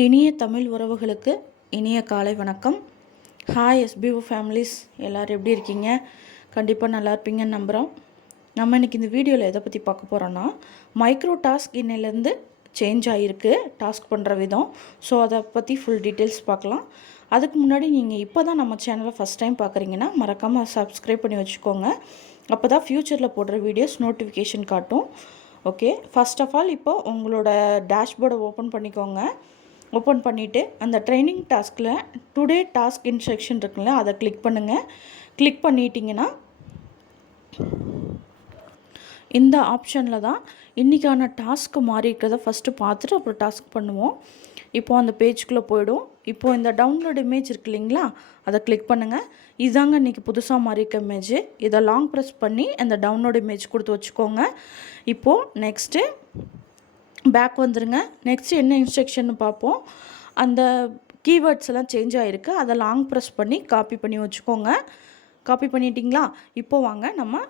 இனிய தமிழ் உறவுகளுக்கு இனிய காலை வணக்கம். ஹாய் எஸ்பிஓ ஃபேமிலிஸ், எல்லோரும் எப்படி இருக்கீங்க? கண்டிப்பாக நல்லா இருப்பீங்கன்னு நம்புகிறோம். நம்ம இன்றைக்கி இந்த வீடியோவில் எதை பற்றி பார்க்க போகிறோன்னா, மைக்ரோ டாஸ்க் இன்னிலேருந்து சேஞ்ச் ஆகிருக்கு டாஸ்க் பண்ணுற விதம். ஸோ அதை பற்றி ஃபுல் டீட்டெயில்ஸ் பார்க்கலாம். அதுக்கு முன்னாடி நீங்கள் இப்போ தான் நம்ம சேனலை ஃபஸ்ட் டைம் பார்க்குறீங்கன்னா மறக்காமல் சப்ஸ்கிரைப் பண்ணி வச்சுக்கோங்க. அப்போ தான் ஃப்யூச்சரில் போடுற வீடியோஸ் நோட்டிஃபிகேஷன் காட்டும். ஓகே, ஃபஸ்ட் ஆஃப் ஆல் இப்போ உங்களோட டேஷ்போர்டை ஓப்பன் பண்ணிக்கோங்க. ஓப்பன் பண்ணிவிட்டு அந்த ட்ரைனிங் டாஸ்கில் டுடே டாஸ்க் இன்ஸ்ட்ரக்ஷன் இருக்குல்ல, அதை கிளிக் பண்ணுங்கள். கிளிக் பண்ணிட்டீங்கன்னா இந்த ஆப்ஷனில் தான் இன்றைக்கான டாஸ்க்கு மாறி இருக்கிறத ஃபஸ்ட்டு பார்த்துட்டு அப்புறம் டாஸ்க் பண்ணுவோம். இப்போது அந்த பேஜ்குள்ளே போய்டும். இப்போது இந்த டவுன்லோட் இமேஜ் இருக்கு இல்லைங்களா, அதை கிளிக் பண்ணுங்கள். இதுதாங்க இன்றைக்கி புதுசாக மாறி இருக்க இமேஜ். இதை லாங் ப்ரெஸ் பண்ணி அந்த டவுன்லோட் இமேஜ் கொடுத்து வச்சுக்கோங்க. இப்போது நெக்ஸ்ட்டு பேக் வந்துடுங்க. நெக்ஸ்ட்டு என்ன இன்ஸ்ட்ரக்ஷன் பார்ப்போம். அந்த கீவேர்ட்ஸ் எல்லாம் சேஞ்ச் ஆகிருக்கு. அதை லாங் ப்ரெஸ் பண்ணி காப்பி பண்ணி வச்சுக்கோங்க. காப்பி பண்ணிட்டீங்களா? இப்போ வாங்க நம்ம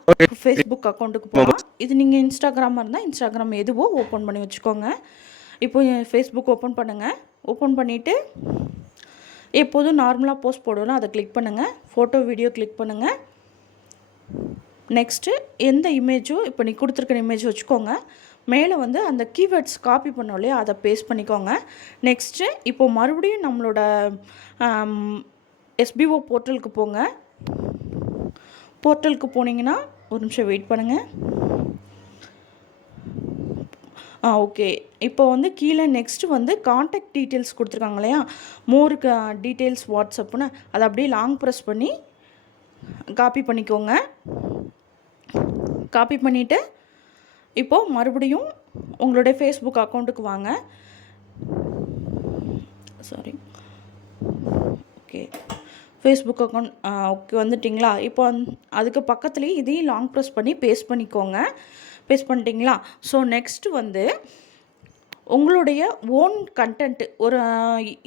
ஃபேஸ்புக் அக்கௌண்ட்டுக்கு போகலாம். இது நீங்கள் இன்ஸ்டாகிராமாக இருந்தால் இன்ஸ்டாகிராம் எதுவோ ஓப்பன் பண்ணி வச்சுக்கோங்க. இப்போ ஃபேஸ்புக் ஓப்பன் பண்ணுங்கள். ஓப்பன் பண்ணிவிட்டு எப்போதும் நார்மலாக போஸ்ட் போடுவோம், அதை கிளிக் பண்ணுங்கள். ஃபோட்டோ வீடியோ கிளிக் பண்ணுங்கள். நெக்ஸ்ட்டு எந்த இமேஜோ இப்போ நீ கொடுத்துருக்க இமேஜ் வச்சுக்கோங்க. மேலே வந்து அந்த கீவேர்ட்ஸ் காப்பி பண்ணோம் இல்லையா, அதை பேஸ்ட் பண்ணிக்கோங்க. நெக்ஸ்ட்டு இப்போது மறுபடியும் நம்மளோட எஸ்பிஓ போர்ட்டலுக்கு போங்க. போர்ட்டலுக்கு போனீங்கன்னா ஒரு நிமிஷம் வெயிட் பண்ணுங்கள். ஓகே, இப்போ வந்து கீழே நெக்ஸ்ட்டு வந்து காண்டாக்ட் டீட்டெயில்ஸ் கொடுத்துருக்காங்க இல்லையா, மோருக்கு டீட்டெயில்ஸ் வாட்ஸ்அப்னு, அதை அப்படியே லாங் ப்ரெஸ் பண்ணி காப்பி பண்ணிக்கோங்க. காப்பி பண்ணிவிட்டு இப்போது மறுபடியும் உங்களுடைய ஃபேஸ்புக் அக்கௌண்ட்டுக்கு வாங்க. ஓகே, ஃபேஸ்புக் அக்கௌண்ட் ஓகே வந்துட்டிங்களா? இப்போ அதுக்கு பக்கத்துலேயே இதையும் லாங் ப்ரெஸ் பண்ணி பேஸ்ட் பண்ணிக்கோங்க. பேஸ்ட் பண்ணிட்டீங்களா? ஸோ நெக்ஸ்ட்டு வந்து உங்களுடைய ஓன் கண்டென்ட்டு ஒரு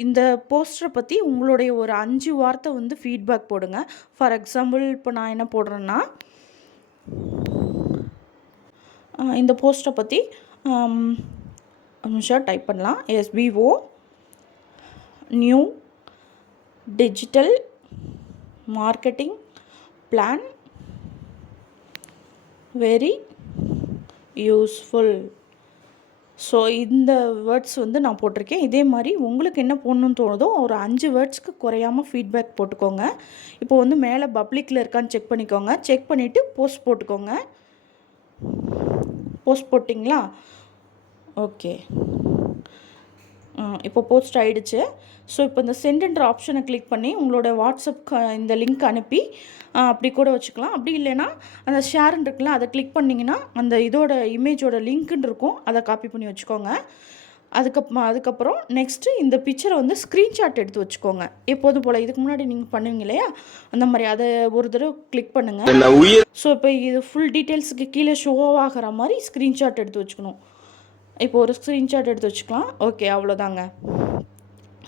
இந்த போஸ்டரை பற்றி உங்களுடைய ஒரு 5 வார்த்தை வந்து ஃபீட்பேக் போடுங்க. ஃபார் எக்ஸாம்பிள் இப்போ நான் என்ன போடுறேன்னா, இந்த போஸ்ட்டை பற்றி நிமிஷம் டைப் பண்ணலாம். SPO new digital marketing plan very useful. So இந்த வேர்ட்ஸ் வந்து நான் போட்டிருக்கேன். இதே மாதிரி உங்களுக்கு என்ன போடணுன்னு தோணுதோ ஒரு 5 வேர்ட்ஸ்க்கு குறையாமல் ஃபீட்பேக் போட்டுக்கோங்க. இப்போ வந்து மேலே பப்ளிக்கில் இருக்கான்னு செக் பண்ணிக்கோங்க. செக் பண்ணிவிட்டு போஸ்ட் போட்டுக்கோங்க. போஸ்ட் போட்டிங்களா? ஓகே, இப்போ போஸ்ட் ஆகிடுச்சு. ஸோ இப்போ இந்த சென்டென்ற ஆப்ஷனை கிளிக் பண்ணி உங்களோட வாட்ஸ்அப் இந்த லிங்க் அனுப்பி அப்படி கூட வச்சுக்கலாம். அப்படி இல்லைன்னா அந்த ஷேர்ன்னு இருக்குல்ல, அதை கிளிக் பண்ணிங்கன்னா அந்த இதோட இமேஜோட லிங்க்குன்னு இருக்கும், அதை காப்பி பண்ணி வச்சுக்கோங்க. அதுக்கப்புறம் நெக்ஸ்ட்டு இந்த பிக்சரை வந்து ஸ்க்ரீன்ஷாட் எடுத்து வச்சுக்கோங்க. எப்போதும் போல் இதுக்கு முன்னாடி நீங்கள் பண்ணுவீங்க இல்லையா, அந்த மாதிரி அதை ஒரு தடவை கிளிக் பண்ணுங்கள். ஸோ இப்போ இது ஃபுல் டீட்டெயில்ஸுக்கு கீழே ஷோ ஆகிற மாதிரி ஸ்க்ரீன்ஷாட் எடுத்து வச்சுக்கணும். இப்போ ஒரு ஸ்க்ரீன்ஷாட் எடுத்து வச்சுக்கலாம். ஓகே, அவ்வளோதாங்க.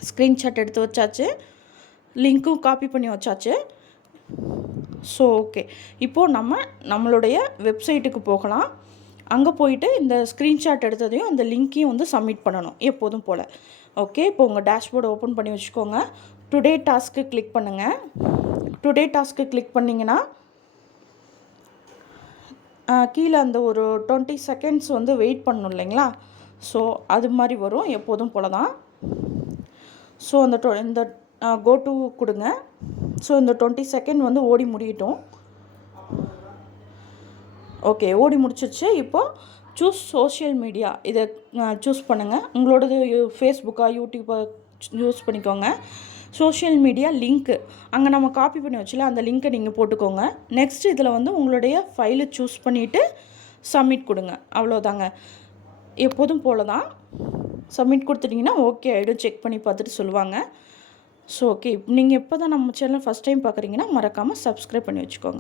ஸ்க்ரீன்ஷாட் எடுத்து வச்சாச்சு, லிங்க்கும் காப்பி பண்ணி வச்சாச்சு. ஸோ ஓகே, இப்போது நம்மளுடைய வெப்சைட்டுக்கு போகலாம். அங்கே போயிட்டு இந்த ஸ்க்ரீன்ஷாட் எடுத்ததையும் அந்த லிங்க்கையும் வந்து சப்மிட் பண்ணணும் எப்போதும் போல். ஓகே, இப்போ உங்கள் டேஷ்போர்டை ஓப்பன் பண்ணி வச்சுக்கோங்க. டுடே டாஸ்க்கு கிளிக் பண்ணுங்கள். டுடே டாஸ்க்கு கிளிக் பண்ணிங்கன்னா கீழே அந்த ஒரு 20 செகண்ட்ஸ் வந்து வெயிட் பண்ணணும் இல்லைங்களா, ஸோ அது மாதிரி வரும் எப்போதும் போல் தான். ஸோ இந்த கோ டு கொடுங்க. ஸோ இந்த 20 செகண்ட் வந்து ஓடி முடியட்டும். ஓகே, ஓடி முடிச்சிருச்சு. இப்போது சூஸ் சோஷியல் மீடியா, இதை சூஸ் பண்ணுங்கள். உங்களோடது ஃபேஸ்புக்கா யூடியூப்பை யூஸ் பண்ணிக்கோங்க. சோஷியல் மீடியா லிங்க்கு அங்கே நம்ம காப்பி பண்ணி வச்சுல அந்த லிங்க்கை நீங்கள் போட்டுக்கோங்க. நெக்ஸ்ட் இதில் வந்து உங்களுடைய ஃபைலை சூஸ் பண்ணிவிட்டு சப்மிட் கொடுங்க. அவ்வளோதாங்க, எப்போதும் போல் தான். சப்மிட் கொடுத்துட்டிங்கன்னா ஓகே ஆகிடும். செக் பண்ணி பார்த்துட்டு சொல்லுவாங்க. ஸோ ஓகே, நீங்கள் எப்போ தான் நம்ம சேனல் ஃபஸ்ட் டைம் பார்க்குறீங்கன்னா மறக்காமல் சப்ஸ்கிரைப் பண்ணி வச்சுக்கோங்க.